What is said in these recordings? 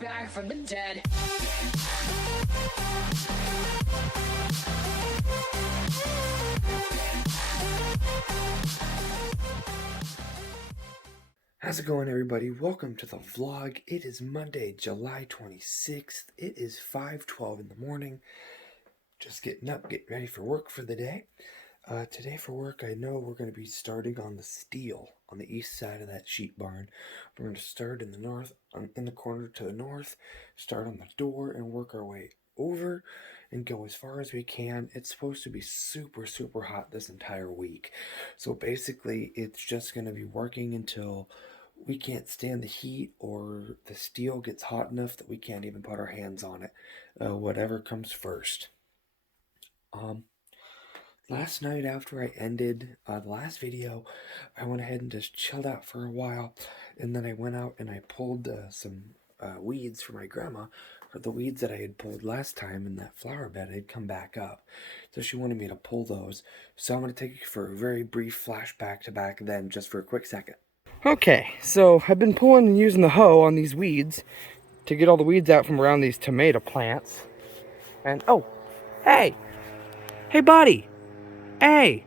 back from the dead. How's it going, everybody? Welcome to the vlog. It is Monday, July 26th. It is 5:12 in the morning. Just getting up, getting ready for work for the day. Today for work, I know we're going to be starting on the steel on the east side of that sheet barn. We're going to start in the north, in the corner to the north, start on the door and work our way over and go as far as we can. It's supposed to be super, super hot this entire week. So basically, it's just going to be working until we can't stand the heat or the steel gets hot enough that we can't even put our hands on it. Whatever comes first. Last night after I ended the last video, I went ahead and just chilled out for a while, and then I went out and I pulled some weeds for my grandma, or the weeds that I had pulled last time in that flower bed had come back up. So she wanted me to pull those. So I'm going to take you for a very brief flashback to back then, just for a quick second. Okay, so I've been pulling and using the hoe on these weeds to get all the weeds out from around these tomato plants. And, oh, hey, buddy. Hey,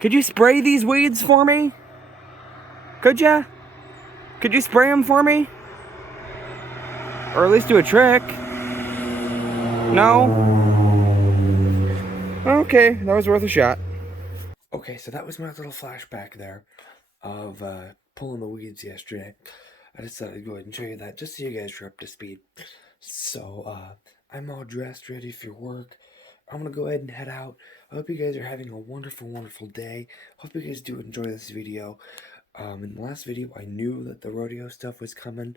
could you spray these weeds for me? Could ya? Could you spray them for me? Or at least do a trick? No? Okay, that was worth a shot. Okay, so that was my little flashback there of pulling the weeds yesterday. I decided to go ahead and show you that just so you guys are up to speed. So, I'm all dressed, ready for work. I'm gonna go ahead and head out. I hope you guys are having a wonderful, wonderful day. Hope you guys do enjoy this video. In the last video, I knew that the rodeo stuff was coming.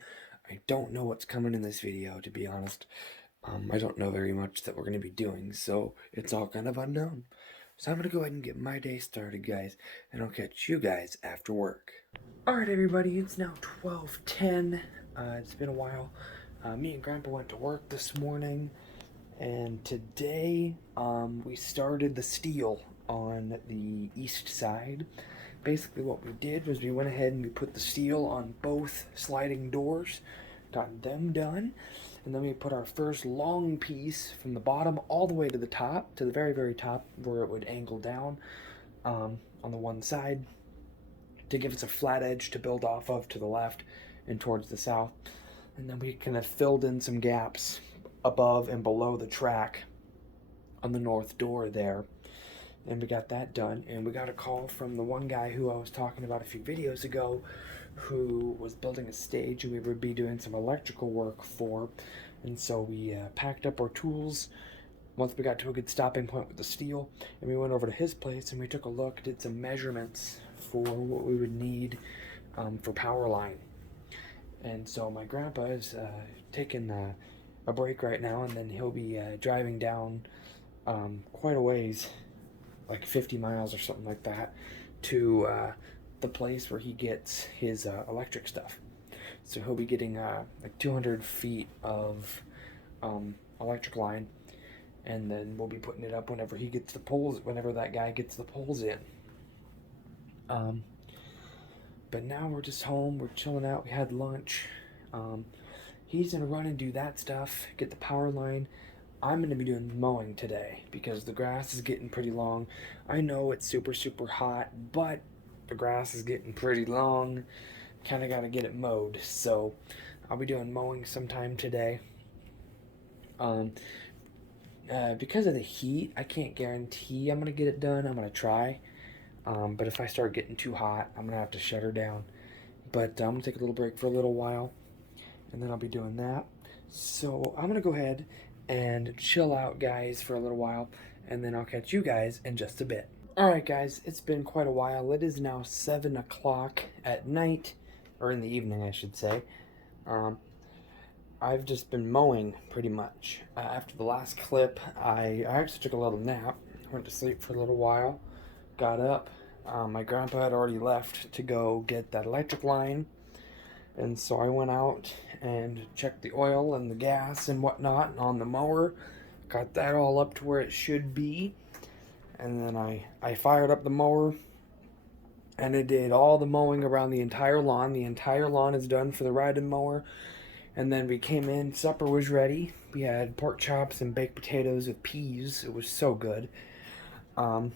I don't know what's coming in this video, to be honest. I don't know very much that we're going to be doing, so it's all kind of unknown. So I'm going to go ahead and get my day started, guys, and I'll catch you guys after work. Alright, everybody, it's now 12:10. It's been a while. Me and Grandpa went to work this morning, and today we started the steel on the east side. Basically what we did was we went ahead and we put the steel on both sliding doors, got them done, and then we put our first long piece from the bottom all the way to the top, to the very, very top where it would angle down on the one side to give us a flat edge to build off of to the left and towards the south. And then we kind of filled in some gaps above and below the track on the north door there. And we got that done, and we got a call from the one guy who I was talking about a few videos ago who was building a stage and we would be doing some electrical work for. And so we packed up our tools once we got to a good stopping point with the steel, and we went over to his place and we took a look, did some measurements for what we would need for power line. And so my grandpa is taking a break right now, and then he'll be driving down quite a ways, like 50 miles or something like that, to the place where he gets his electric stuff. So he'll be getting like 200 feet of electric line, and then we'll be putting it up whenever he gets the poles, whenever that guy gets the poles in. But now we're just home, we're chilling out, we had lunch. He's gonna run and do that stuff, get the power line. I'm going to be doing mowing today because the grass is getting pretty long. I know it's super, super hot, but the grass is getting pretty long. Kind of got to get it mowed. So I'll be doing mowing sometime today. Because of the heat, I can't guarantee I'm going to get it done. I'm going to try. But if I start getting too hot, I'm going to have to shut her down. But I'm going to take a little break for a little while, and then I'll be doing that. So I'm going to go ahead and chill out, guys, for a little while, and then I'll catch you guys in just a bit. Alright, guys, it's been quite a while. It is now 7 o'clock at night, or in the evening, I should say. I've just been mowing, pretty much. After the last clip, I actually took a little nap, went to sleep for a little while, got up. My grandpa had already left to go get that electric line, and so I went out and checked the oil and the gas and whatnot on the mower. Got that all up to where it should be. And then I fired up the mower, and it did all the mowing around the entire lawn. The entire lawn is done for the riding mower. And then we came in, supper was ready. We had pork chops and baked potatoes with peas. It was so good. Um,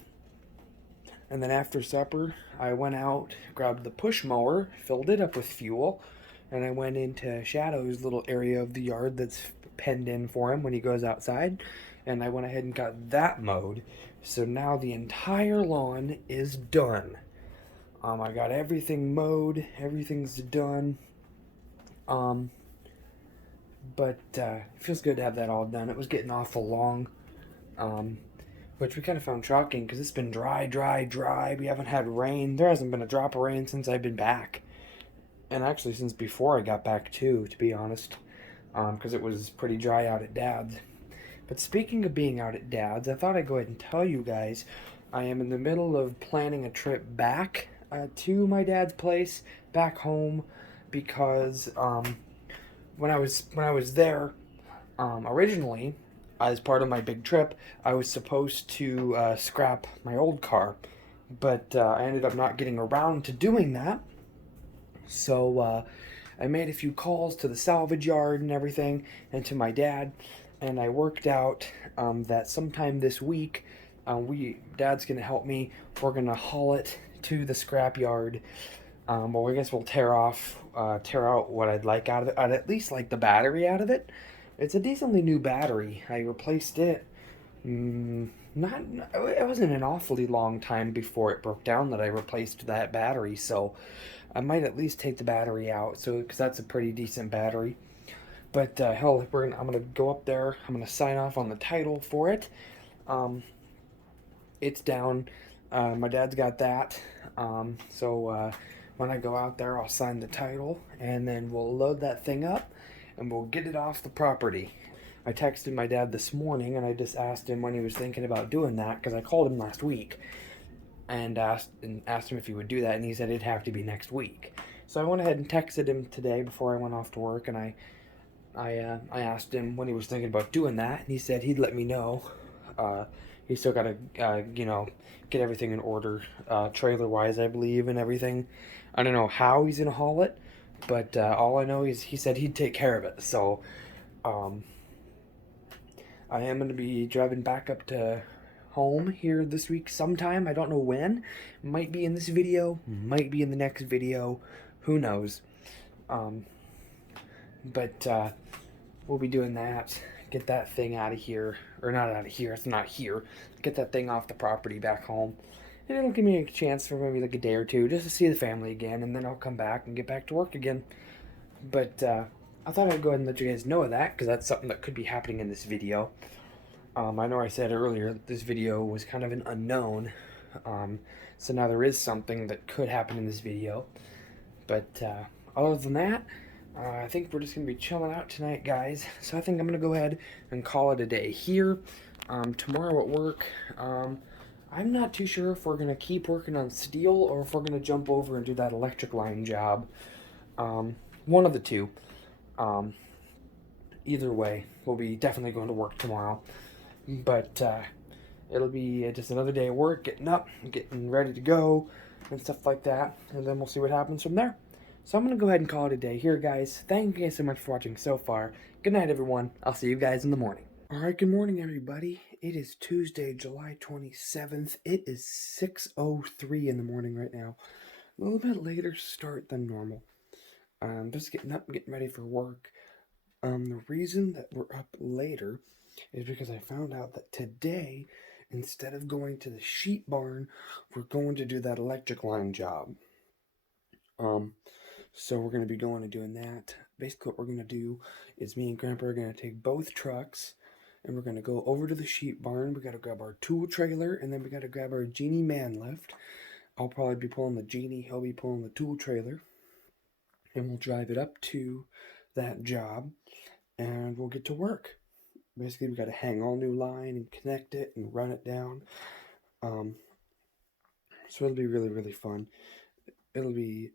and then after supper, I went out, grabbed the push mower, filled it up with fuel, and I went into Shadow's little area of the yard that's penned in for him when he goes outside. And I went ahead and got that mowed. So now the entire lawn is done. I got everything mowed, everything's done. Um, but it feels good to have that all done. It was getting awful long, um, which we kind of found shocking because it's been dry, dry, dry. We haven't had rain. There hasn't been a drop of rain since I've been back, and actually since before I got back too, to be honest, because it was pretty dry out at Dad's. But speaking of being out at Dad's, I thought I'd go ahead and tell you guys I am in the middle of planning a trip back to my dad's place, back home, because when I was there originally, as part of my big trip, I was supposed to scrap my old car, but I ended up not getting around to doing that. So I made a few calls to the salvage yard and everything, and to my dad, and I worked out that sometime this week, Dad's gonna help me. We're gonna haul it to the scrap yard. Well, I guess we'll tear out what I'd like out of it. I'd at least like the battery out of it. It's a decently new battery. I replaced it. Not it wasn't an awfully long time before it broke down that I replaced that battery. So I might at least take the battery out. So because that's a pretty decent battery. But hell, I'm gonna go up there. I'm gonna sign off on the title for it. Um, it's down. My dad's got that. So when I go out there, I'll sign the title, and then we'll load that thing up, and we'll get it off the property. I texted my dad this morning, and I just asked him when he was thinking about doing that because I called him last week and asked him if he would do that, and he said it'd have to be next week. So I went ahead and texted him today before I went off to work, and I asked him when he was thinking about doing that, and he said he'd let me know. He's still got to, get everything in order, trailer wise, I believe, and everything. I don't know how he's gonna haul it, but all I know is he said he'd take care of it. So, um, I am gonna be driving back up to home here this week sometime. I don't know when. Might be in this video, might be in the next video. Who knows? Um, but we'll be doing that. Get that thing out of here, or not out of here. It's not here. Get that thing off the property back home, and it'll give me a chance for maybe like a day or two just to see the family again, and then I'll come back and get back to work again. But I thought I'd go ahead and let you guys know of that because that's something that could be happening in this video. I know I said earlier that this video was kind of an unknown, so now there is something that could happen in this video. But other than that, I think we're just going to be chilling out tonight, guys. So I think I'm going to go ahead and call it a day here. Tomorrow at work, I'm not too sure if we're going to keep working on steel or if we're going to jump over and do that electric line job. One of the two. Um, Either way, we'll be definitely going to work tomorrow. But it'll be just another day of work, getting up, getting ready to go, and stuff like that. And then we'll see what happens from there. So I'm going to go ahead and call it a day here, guys. Thank you guys so much for watching so far. Good night, everyone. I'll see you guys in the morning. Alright, good morning, everybody. It is Tuesday, July 27th. It is 6:03 in the morning right now. A little bit later start than normal. Just getting up and getting ready for work. The reason that we're up later is because I found out that today, instead of going to the sheep barn, we're going to do that electric line job. So we're going to be going and doing that. Basically what we're going to do is me and Grandpa are going to take both trucks and we're going to go over to the sheep barn. We got to grab our tool trailer and then we got to grab our Genie man lift. I'll probably be pulling the Genie, he'll be pulling the tool trailer. And we'll drive it up to that job and we'll get to work. Basically, we got to hang all new line and connect it and run it down. So it'll be really, really fun. It'll be,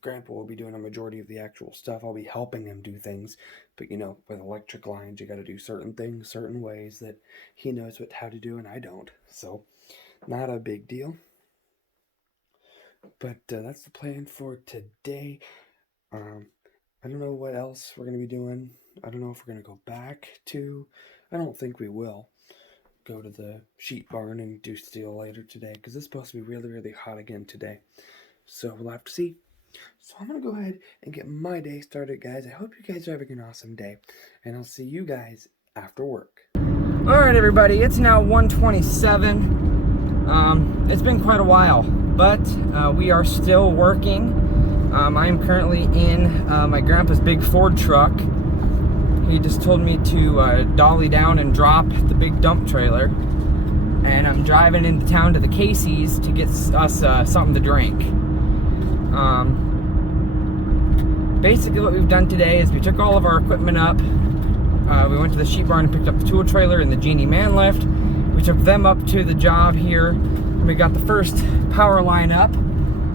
Grandpa will be doing a majority of the actual stuff. I'll be helping him do things. But, you know, with electric lines, you got to do certain things, certain ways that he knows how to do and I don't. So, not a big deal. But that's the plan for today. I don't know what else we're going to be doing. I don't know if we're going to go back to, I don't think we will go to the sheep barn and do steel later today because it's supposed to be really, really hot again today. So we'll have to see. So I'm going to go ahead and get my day started, guys. I hope you guys are having an awesome day, and I'll see you guys after work. All right, everybody, it's now 1:27. It's been quite a while, but we are still working. I am currently in my grandpa's big Ford truck. He just told me to dolly down and drop the big dump trailer, and I'm driving into town to the Casey's to get us something to drink. Basically what we've done today is we took all of our equipment up. We went to the sheep barn and picked up the tool trailer and the Genie man lift. We took them up to the job here, and we got the first power line up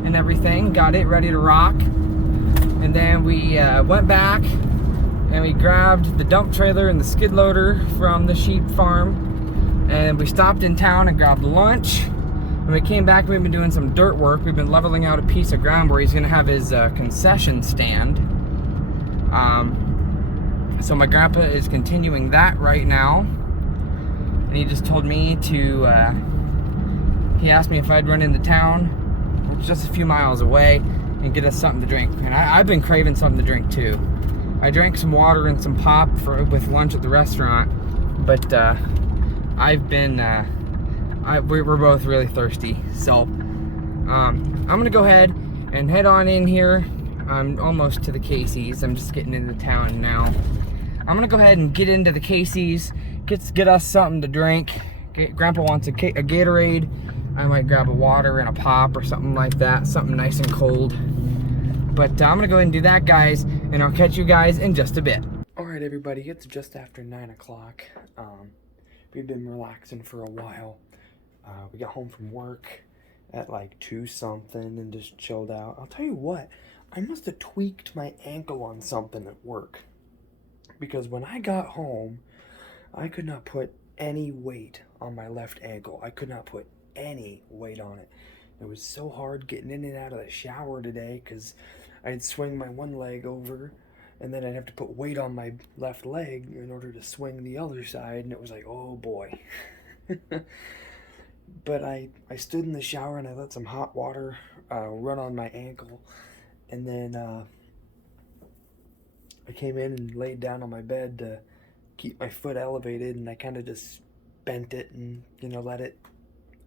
and everything, got it ready to rock. And then we went back and we grabbed the dump trailer and the skid loader from the sheep farm, and we stopped in town and grabbed lunch. When we came back, we've been doing some dirt work. We've been leveling out a piece of ground where he's gonna have his concession stand. So my grandpa is continuing that right now. And he just told me to, he asked me if I'd run into town, which is just a few miles away, and get us something to drink. And I've been craving something to drink too. I drank some water and some pop with lunch at the restaurant, but I've been, we're both really thirsty. So I'm gonna go ahead and head on in here. I'm almost to the Casey's. I'm just getting into town now. I'm gonna go ahead and get into the Casey's, get us something to drink. Grandpa wants a Gatorade. I might grab a water and a pop or something like that, something nice and cold. But I'm gonna go ahead and do that, guys, and I'll catch you guys in just a bit. All right, everybody, it's just after 9 o'clock. We've been relaxing for a while. We got home from work at like 2 something and just chilled out. I'll tell you what, I must have tweaked my ankle on something at work, because when I got home, I could not put any weight on my left ankle. I could not put any weight on it. It was so hard getting in and out of the shower today because I'd swing my one leg over and then I'd have to put weight on my left leg in order to swing the other side, and it was like, oh boy. But I stood in the shower and I let some hot water run on my ankle, and then I came in and laid down on my bed to keep my foot elevated, and I kind of just bent it and,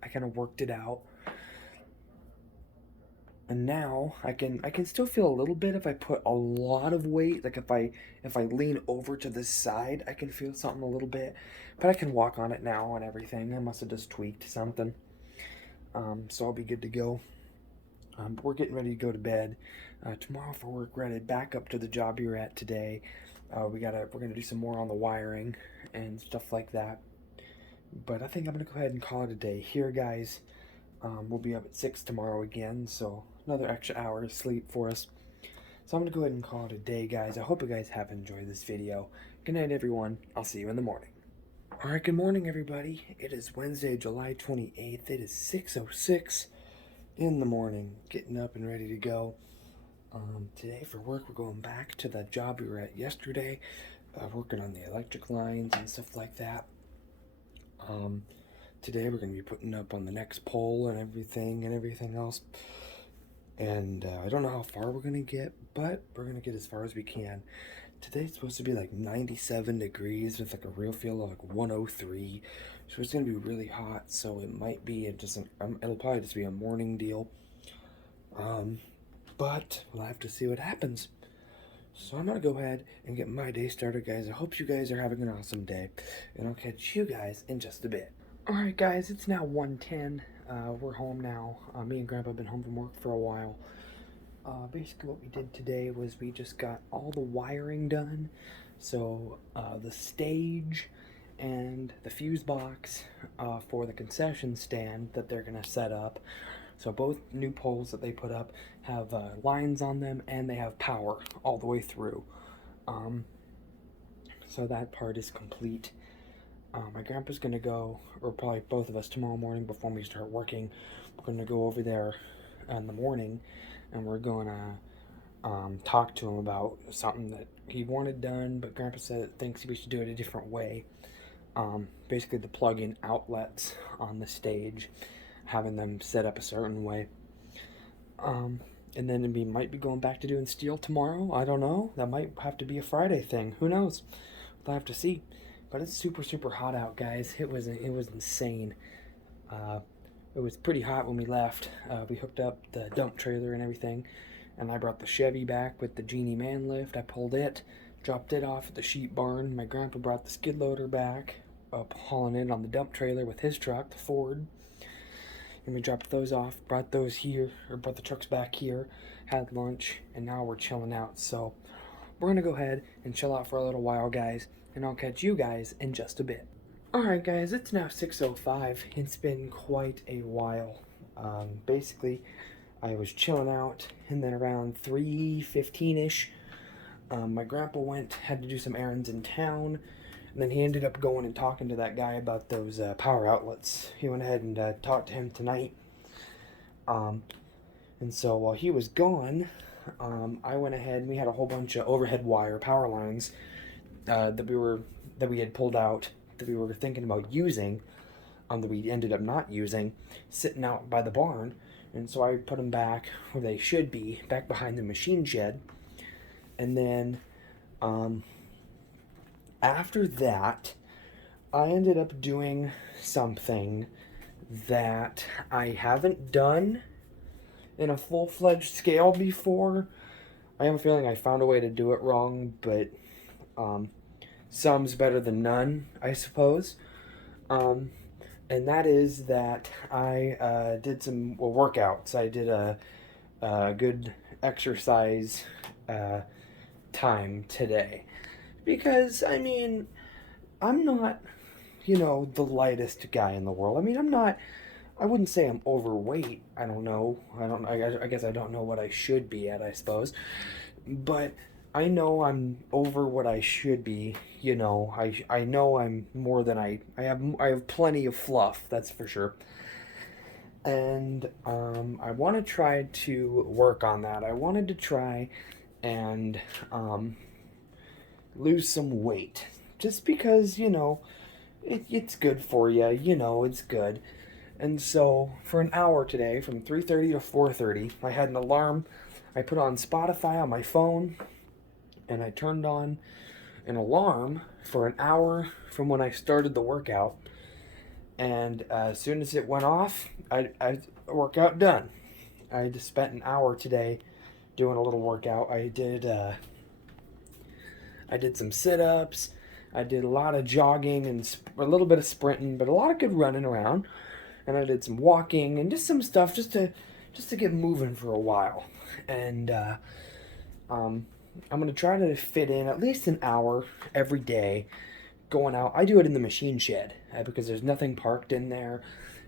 I kind of worked it out. And now I can still feel a little bit if I put a lot of weight. Like if I lean over to this side, I can feel something a little bit, but I can walk on it now and everything. I must have just tweaked something. So I'll be good to go. But we're getting ready to go to bed. Tomorrow for work, we're headed back up to the job you're at today. We're gonna do some more on the wiring and stuff like that. But I think I'm gonna go ahead and call it a day here, guys. We'll be up at 6 tomorrow again, so another extra hour of sleep for us. So I'm gonna go ahead and call it a day, guys. I hope you guys have enjoyed this video. Good night, everyone. I'll see you in the morning. All right, good morning, everybody. It is Wednesday, July 28th. It is 6:06 in the morning, getting up and ready to go. Today for work, we're going back to the job we were at yesterday, working on the electric lines and stuff like that. Today we're going to be putting up on the next pole and everything else. And I don't know how far we're going to get, but we're going to get as far as we can. Today's supposed to be like 97 degrees with like a real feel of like 103. So it's going to be really hot, so it might be it'll probably just be a morning deal. But we'll have to see what happens. So I'm going to go ahead and get my day started, guys. I hope you guys are having an awesome day, and I'll catch you guys in just a bit. All right, guys, it's now 1:10. We're home now. Me and Grandpa have been home from work for a while. Basically what we did today was we just got all the wiring done. So the stage and the fuse box for the concession stand that they're going to set up. So both new poles that they put up have lines on them, and they have power all the way through. So that part is complete. My grandpa's going to go, or probably both of us tomorrow morning before we start working, we're going to go over there in the morning, and we're going to talked to him about something that he wanted done, but Grandpa said thinks we should do it a different way. Basically the plug-in outlets on the stage, having them set up a certain way. And then we might be going back to doing steel tomorrow. I don't know. That might have to be a Friday thing. Who knows? We'll have to see. But it's super, super hot out, guys. It was insane. It was pretty hot when we left. We hooked up the dump trailer and everything, and I brought the Chevy back with the Genie man lift. I pulled it, dropped it off at the sheep barn. My grandpa brought the skid loader back, hauling it on the dump trailer with his truck, the Ford. And we dropped those off, brought those here, or brought the trucks back here, had lunch, and now we're chilling out. So we're going to go ahead and chill out for a little while, guys, and I'll catch you guys in just a bit. Alright, guys, it's now 6:05. It's been quite a while. Basically, I was chilling out, and then around 3:15-ish, my grandpa had to do some errands in town. And then he ended up going and talking to that guy about those power outlets. He went ahead and talked to him tonight. And so while he was gone, I went ahead and we had a whole bunch of overhead wire power lines that we had pulled out, that we were thinking about using, that we ended up not using, sitting out by the barn. And so I put them back where they should be, back behind the machine shed. And then after that, I ended up doing something that I haven't done in a full-fledged scale before. I have a feeling I found a way to do it wrong, but some's better than none, I suppose. And that is that I did some workouts. I did a good exercise time today. Because, I mean, I'm not, the lightest guy in the world. I mean, I wouldn't say I'm overweight. I don't know. I guess I don't know what I should be at, I suppose. But I know I'm over what I should be. I know I'm more than I have plenty of fluff, that's for sure. And I want to try to work on that. I wanted to try and lose some weight, just because it's good for you. It's good. And so for an hour today, from 3:30 to 4:30, I had an alarm. I put on Spotify on my phone, and I turned on an alarm for an hour from when I started the workout. And as soon as it went off, I workout done. I just spent an hour today doing a little workout. I did some sit-ups. I did a lot of jogging and a little bit of sprinting, but a lot of good running around. And I did some walking and just some stuff just to get moving for a while. And I'm gonna try to fit in at least an hour every day going out. I do it in the machine shed because there's nothing parked in there.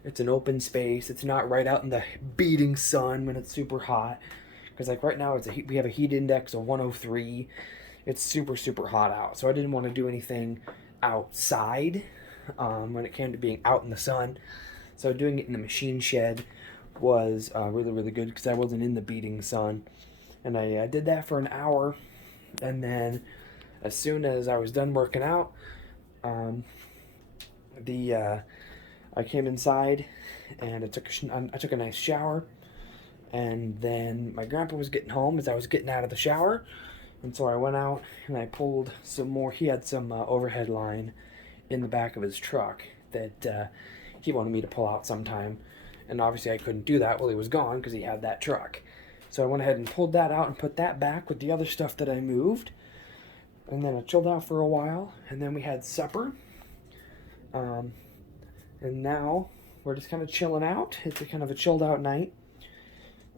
It's an open space. It's not right out in the beating sun when it's super hot. Because like right now we have a heat index of 103. It's super, super hot out. So I didn't want to do anything outside when it came to being out in the sun. So doing it in the machine shed was really, really good because I wasn't in the beating sun. And I did that for an hour. And then as soon as I was done working out, I came inside and I took a nice shower. And then my grandpa was getting home as I was getting out of the shower. And so I went out and I pulled some more. He had some overhead line in the back of his truck that he wanted me to pull out sometime. And obviously I couldn't do that while he was gone because he had that truck. So I went ahead and pulled that out and put that back with the other stuff that I moved. And then I chilled out for a while. And then we had supper. And now we're just kind of chilling out. It's a kind of a chilled out night.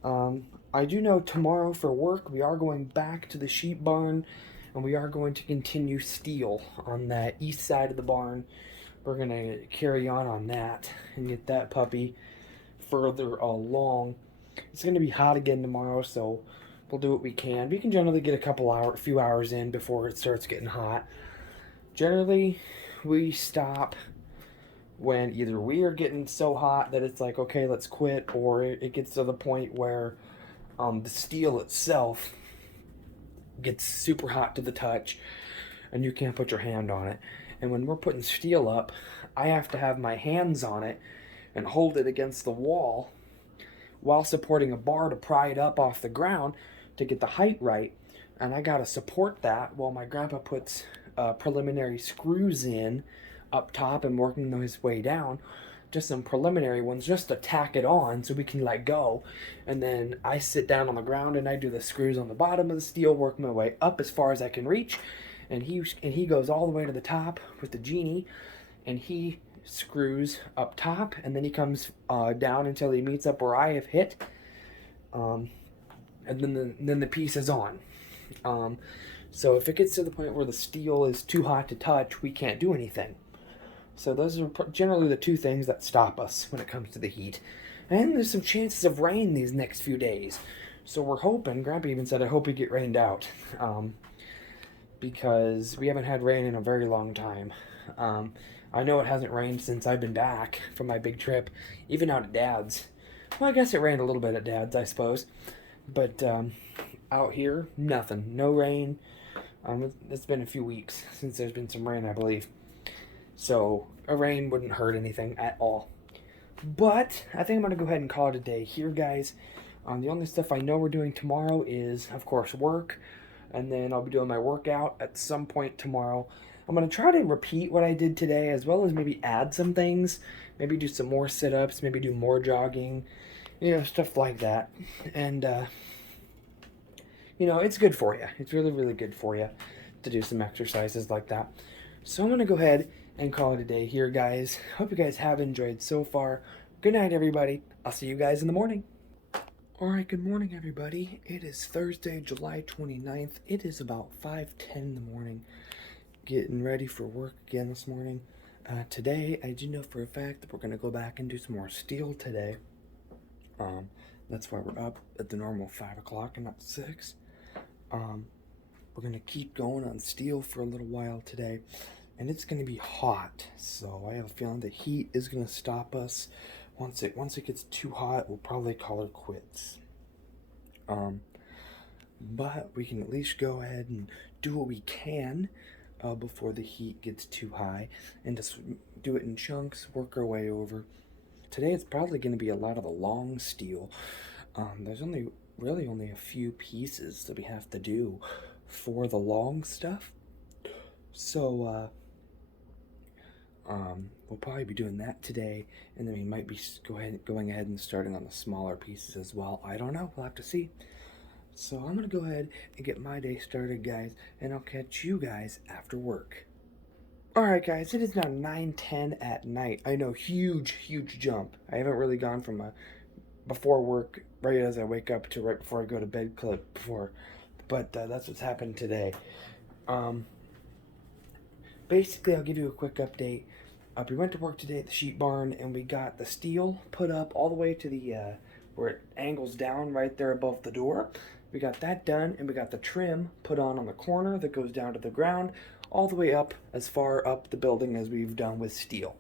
I do know tomorrow for work we are going back to the sheep barn and we are going to continue steel on that east side of the barn. We're going to carry on that and get that puppy further along. It's going to be hot again tomorrow, so we'll do what we can. We can generally get a few hours in before it starts getting hot. Generally, we stop when either we are getting so hot that it's like, okay, let's quit, or it gets to the point where the steel itself gets super hot to the touch, and you can't put your hand on it. And when we're putting steel up, I have to have my hands on it and hold it against the wall while supporting a bar to pry it up off the ground to get the height right. And I gotta support that while my grandpa puts preliminary screws in up top and working his way down. Just some preliminary ones just to tack it on so we can let go. And then I sit down on the ground and I do the screws on the bottom of the steel, work my way up as far as I can reach. And he goes all the way to the top with the genie, and he screws up top, and then he comes down until he meets up where I have hit, and then the piece is on. So if it gets to the point where the steel is too hot to touch, we can't do anything. So those are generally the two things that stop us when it comes to the heat. And there's some chances of rain these next few days. So we're hoping, Grandpa even said, I hope we get rained out. Because we haven't had rain in a very long time. I know it hasn't rained since I've been back from my big trip, even out at Dad's. Well, I guess it rained a little bit at Dad's, I suppose. But out here, nothing. No rain. It's been a few weeks since there's been some rain, I believe. So a rain wouldn't hurt anything at all. But I think I'm going to go ahead and call it a day here, guys. The only stuff I know we're doing tomorrow is, of course, work. And then I'll be doing my workout at some point tomorrow. I'm going to try to repeat what I did today, as well as maybe add some things. Maybe do some more sit-ups, maybe do more jogging, stuff like that. And, it's good for you. It's really, really good for you to do some exercises like that. So I'm going to go ahead and call it a day here, guys. Hope you guys have enjoyed so far. Good night, everybody. I'll see you guys in the morning. Alright, good morning, everybody. It is Thursday, July 29th. It is about 5:10 in the morning. Getting ready for work again this morning. Today, I do know for a fact that we're going to go back and do some more steel today. That's why we're up at the normal 5 o'clock and not 6. We're going to keep going on steel for a little while today. And it's going to be hot. So I have a feeling the heat is going to stop us. Once it gets too hot, we'll probably call it quits. But we can at least go ahead and do what we can before the heat gets too high, and just do it in chunks, work our way over. Today it's probably going to be a lot of the long steel. There's really only a few pieces that we have to do for the long stuff. So we'll probably be doing that today, and then we might be going ahead and starting on the smaller pieces as well. I don't know. We'll have to see. So I'm going to go ahead and get my day started, guys, and I'll catch you guys after work. Alright, guys, it is now 9:10 at night. I know, huge jump. I haven't really gone from a before work, right as I wake up, to right before I go to bed clip before. But that's what's happened today. Basically, I'll give you a quick update. We went to work today at the sheet barn, and we got the steel put up all the way to the where it angles down right there above the door. We got that done, and we got the trim put on the corner that goes down to the ground, all the way up as far up the building as we've done with steel.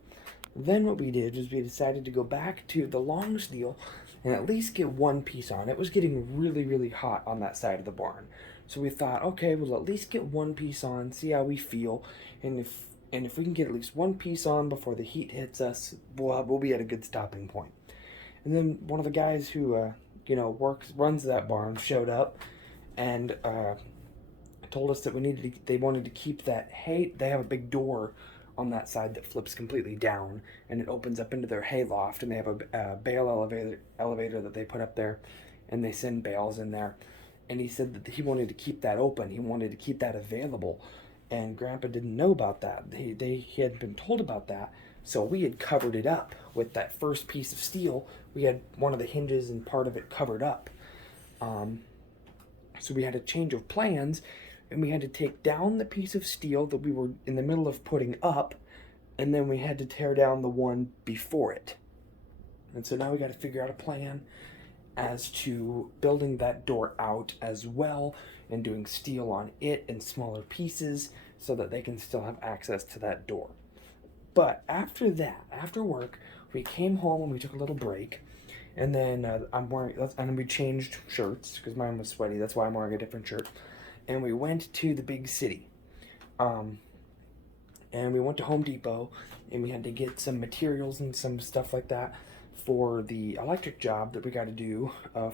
Then what we did is we decided to go back to the long steel and at least get one piece on. It was getting really hot on that side of the barn. So we thought, okay, we'll at least get one piece on, see how we feel, and if we can get at least one piece on before the heat hits us, we'll be at a good stopping point. And then one of the guys who runs that barn showed up and told us that they wanted to keep that hay. They have a big door on that side that flips completely down, and it opens up into their hay loft, and they have a bale elevator that they put up there, and they send bales in there. And he said that he wanted to keep that open. He wanted to keep that available. And Grandpa didn't know about that. He hadn't been told about that. So we had covered it up with that first piece of steel. We had one of the hinges and part of it covered up. So we had a change of plans, and we had to take down the piece of steel that we were in the middle of putting up, and then we had to tear down the one before it. And so now we got to figure out a plan as to building that door out as well, and doing steel on it in smaller pieces so that they can still have access to that door. But after that, after work, we came home and we took a little break, and then we changed shirts because mine was sweaty. That's why I'm wearing a different shirt. and we went to the big city. And we went to Home Depot, and we had to get some materials and some stuff like that for the electric job that we got to do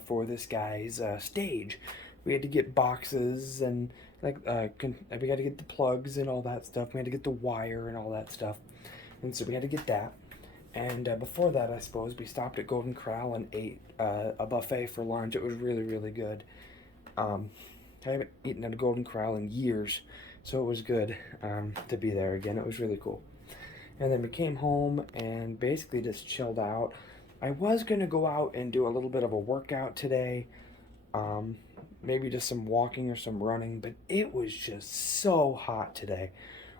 for this guy's stage. We had to get boxes and we got to get the plugs and all that stuff. We had to get the wire and all that stuff, and so we had to get that. And before that, I suppose we stopped at Golden Corral and ate a buffet for lunch. It was really, really good. I haven't eaten at a Golden Corral in years, so it was good to be there again. It was really cool. And then we came home and basically just chilled out. I was going to go out and do a little bit of a workout today. Maybe just some walking or some running, but it was just so hot today.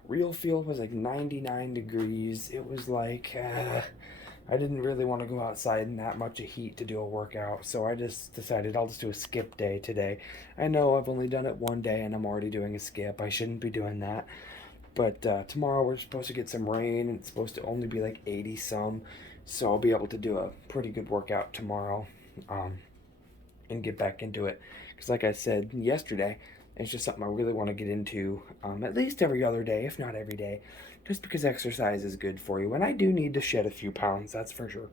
Real field was like 99 degrees. It was like, I didn't really want to go outside in that much of heat to do a workout, so I just decided I'll just do a skip day today. I know I've only done it one day and I'm already doing a skip. I shouldn't be doing that. But tomorrow we're supposed to get some rain, and it's supposed to only be like 80 some, so I'll be able to do a pretty good workout tomorrow and get back into it. Because like I said yesterday, it's just something I really want to get into at least every other day, if not every day, just because exercise is good for you. And I do need to shed a few pounds, that's for sure.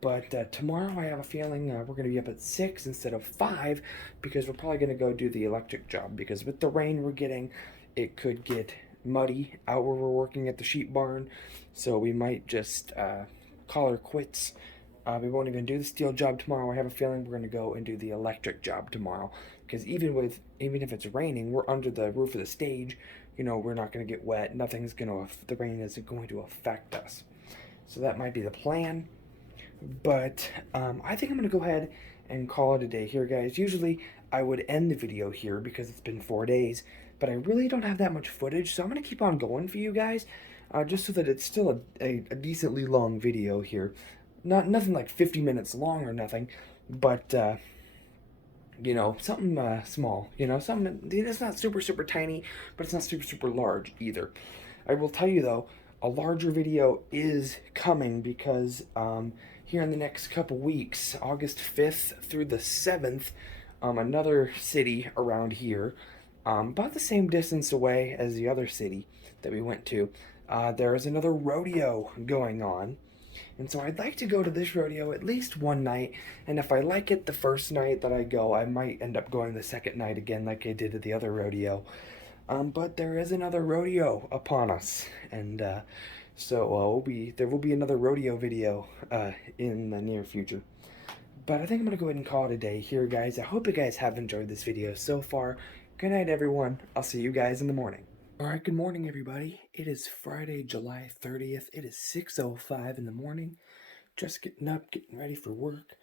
But tomorrow I have a feeling we're going to be up at 6 instead of 5, because we're probably going to go do the electric job. Because with the rain we're getting, it could get muddy out where we're working at the sheep barn. So we might just call her quits. We won't even do the steel job tomorrow. I have a feeling we're going to go and do the electric job tomorrow. Because even if it's raining, we're under the roof of the stage. You know, we're not going to get wet. The rain isn't going to affect us. So that might be the plan. But I think I'm going to go ahead and call it a day here, guys. Usually I would end the video here because it's been 4 days. But I really don't have that much footage. So I'm going to keep on going for you guys. Just so that it's still a decently long video here. Nothing like 50 minutes long or nothing, but you know, something small, you know, something that's not super tiny, but it's not super large either. I will tell you though, a larger video is coming because here in the next couple weeks, August 5th through the 7th, another city around here, about the same distance away as the other city that we went to, there is another rodeo going on. And so I'd like to go to this rodeo at least one night, and if I like it the first night that I go, I might end up going the second night again like I did at the other rodeo. But there is another rodeo upon us, and so there will be another rodeo video in the near future. But I think I'm going to go ahead and call it a day here, guys. I hope you guys have enjoyed this video so far. Good night, everyone. I'll see you guys in the morning. Alright, good morning everybody. It is Friday, July 30th. It is 6:05 in the morning. Just getting up, getting ready for work.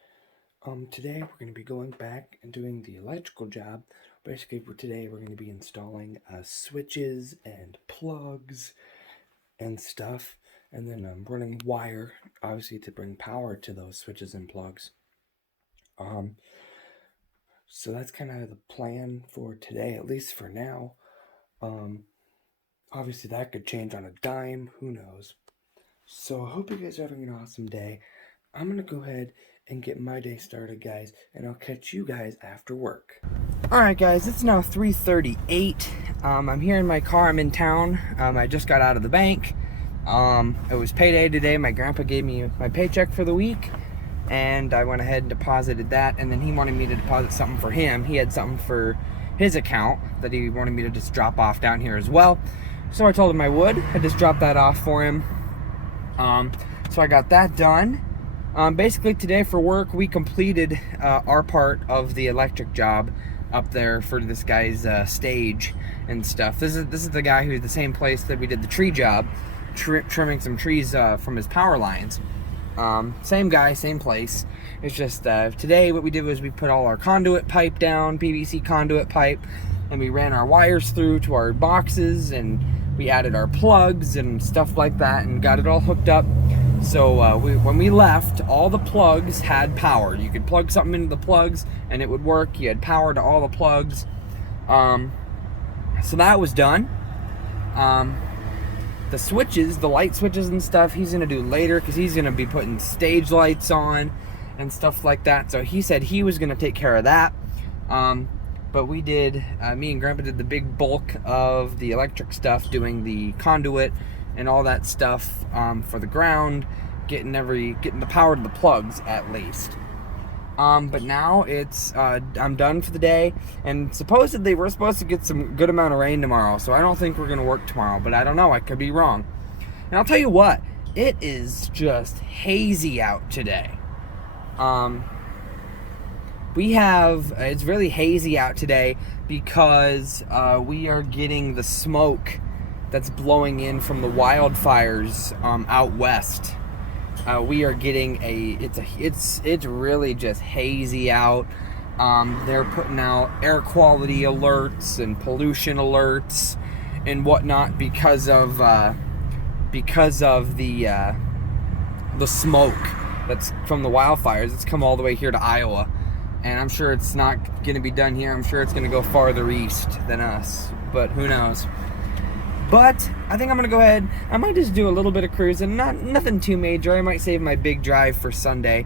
Today we're going to be going back and doing the electrical job. Basically for today we're going to be installing switches and plugs and stuff. And then running wire, obviously to bring power to those switches and plugs. So that's kind of the plan for today, at least for now. Obviously that could change on a dime, who knows. So I hope you guys are having an awesome day. I'm going to go ahead and get my day started, guys, and I'll catch you guys after work. Alright guys, it's now 3:38. I'm here in my car, I'm in town. I just got out of the bank. It was payday today. My grandpa gave me my paycheck for the week, and I went ahead and deposited that, and then he wanted me to deposit something for him. He had something for his account that he wanted me to just drop off down here as well. So I told him I would. I just dropped that off for him. So I got that done. Basically today for work, we completed our part of the electric job up there for this guy's stage and stuff. This is the guy who's the same place that we did the tree job, trimming some trees from his power lines. Same guy, same place. It's just today what we did was we put all our conduit pipe down, PVC conduit pipe, and we ran our wires through to our boxes, and we added our plugs and stuff like that and got it all hooked up. So when we left, all the plugs had power. You could plug something into the plugs and it would work. You had power to all the plugs. So that was done. The switches, the light switches and stuff, he's gonna do later because he's gonna be putting stage lights on and stuff like that. So he said he was gonna take care of that. but we did, me and Grandpa did the big bulk of the electric stuff, doing the conduit and all that stuff for the ground, getting the power to the plugs at least. But now it's I'm done for the day, and supposedly we're supposed to get some good amount of rain tomorrow, so I don't think we're gonna work tomorrow, but I don't know, I could be wrong. And I'll tell you what, it is just hazy out today. It's really hazy out today because we are getting the smoke that's blowing in from the wildfires out west. We are getting it's really just hazy out. They're putting out air quality alerts and pollution alerts and whatnot because of the smoke that's from the wildfires. It's come all the way here to Iowa, and I'm sure it's not going to be done here. I'm sure it's going to go farther east than us, but who knows. But I think I'm going to go ahead. I might just do a little bit of cruising. Nothing too major. I might save my big drive for Sunday.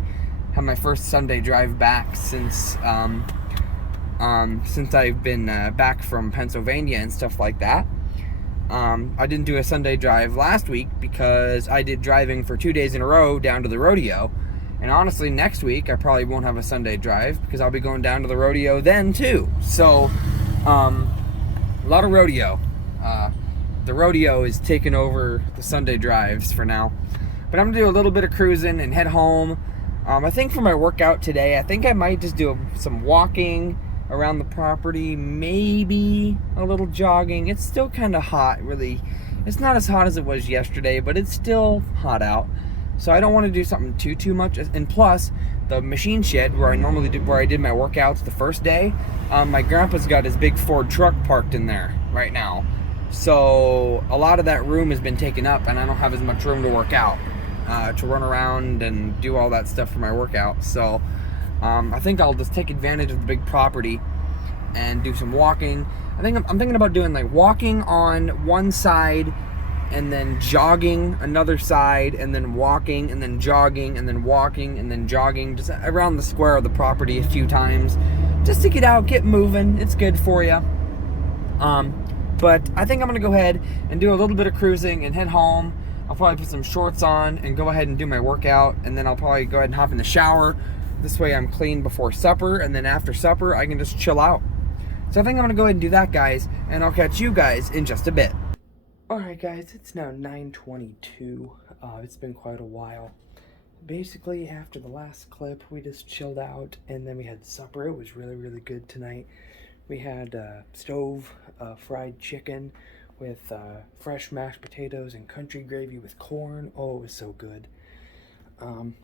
Have my first Sunday drive back since I've been back from Pennsylvania and stuff like that. I didn't do a Sunday drive last week because I did driving for 2 days in a row down to the rodeo. And honestly, next week I probably won't have a Sunday drive because I'll be going down to the rodeo then too. So, a lot of rodeo. The rodeo is taking over the Sunday drives for now. But I'm going to do a little bit of cruising and head home. I think for my workout today, I think I might just do some walking around the property, maybe a little jogging. It's still kind of hot, really. It's not as hot as it was yesterday, but it's still hot out. So I don't want to do something too much. And plus, the machine shed where I did my workouts the first day, my grandpa's got his big Ford truck parked in there right now. So a lot of that room has been taken up, and I don't have as much room to work out, to run around and do all that stuff for my workout. So I think I'll just take advantage of the big property and do some walking. I'm thinking about doing like walking on one side and then jogging another side, and then walking and then jogging and then walking and then jogging, just around the square of the property a few times, just to get out, get moving. It's good for you. But I think I'm gonna go ahead and do a little bit of cruising and head home. I'll probably put some shorts on and go ahead and do my workout, and then I'll probably go ahead and hop in the shower. This way I'm clean before supper, and then after supper I can just chill out. So I think I'm gonna go ahead and do that, guys, and I'll catch you guys in just a bit. Alright guys, it's now 9:22. It's been quite a while. Basically, after the last clip, we just chilled out, and then we had supper. It was really, really good tonight. We had stove fried chicken with fresh mashed potatoes and country gravy with corn. Oh, it was so good. And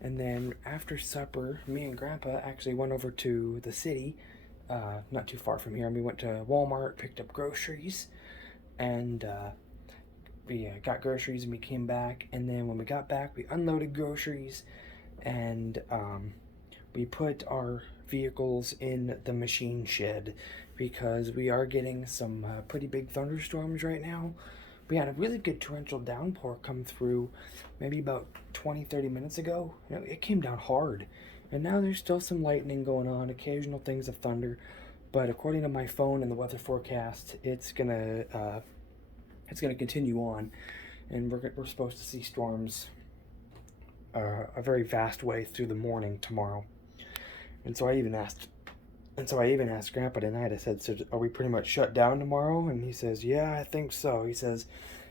then after supper, me and Grandpa actually went over to the city, not too far from here, and we went to Walmart, picked up groceries, and we got groceries, and we came back, and then when we got back, we unloaded groceries, and we put our vehicles in the machine shed because we are getting some pretty big thunderstorms right now. We had a really good torrential downpour come through maybe about 20-30 minutes ago. It came down hard, and now there's still some lightning going on, occasional things of thunder, but according to my phone and the weather forecast, it's gonna continue on, and we're supposed to see storms a very vast way through the morning tomorrow. And so I even asked Grandpa tonight. I said, "So are we pretty much shut down tomorrow?" And he says, "Yeah, I think so." He says,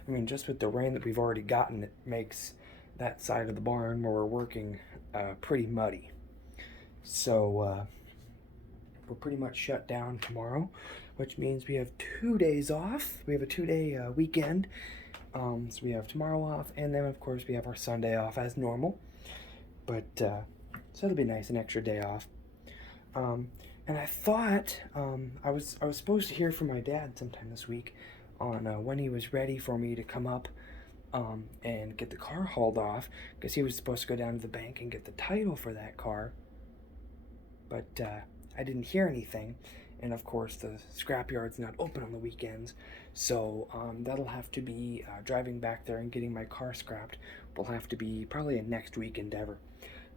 "I mean, just with the rain that we've already gotten, it makes that side of the barn where we're working pretty muddy. So we're pretty much shut down tomorrow, which means we have 2 days off. We have a 2-day weekend. So we have tomorrow off, and then of course we have our Sunday off as normal. But so it'll be nice, an extra day off. And I thought I was supposed to hear from my dad sometime this week on when he was ready for me to come up and get the car hauled off, because he was supposed to go down to the bank and get the title for that car. But I didn't hear anything, and of course the scrapyard's not open on the weekends, so that'll have to be driving back there and getting my car scrapped will have to be probably a next week endeavor.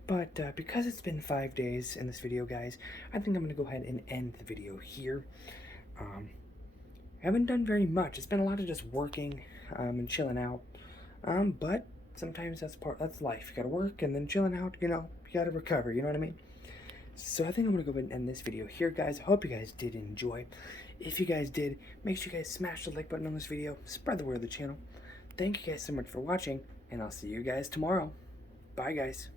But because it's been 5 days in this video, guys, I think I'm going to go ahead and end the video here. I haven't done very much. It's been a lot of just working and chilling out. But sometimes that's life. You gotta work and then chilling out, you gotta recover, you know what I mean? So I think I'm gonna go ahead and end this video here, guys. I hope you guys did enjoy. If you guys did, make sure you guys smash the like button on this video, spread the word of the channel. Thank you guys so much for watching, and I'll see you guys tomorrow. Bye, guys.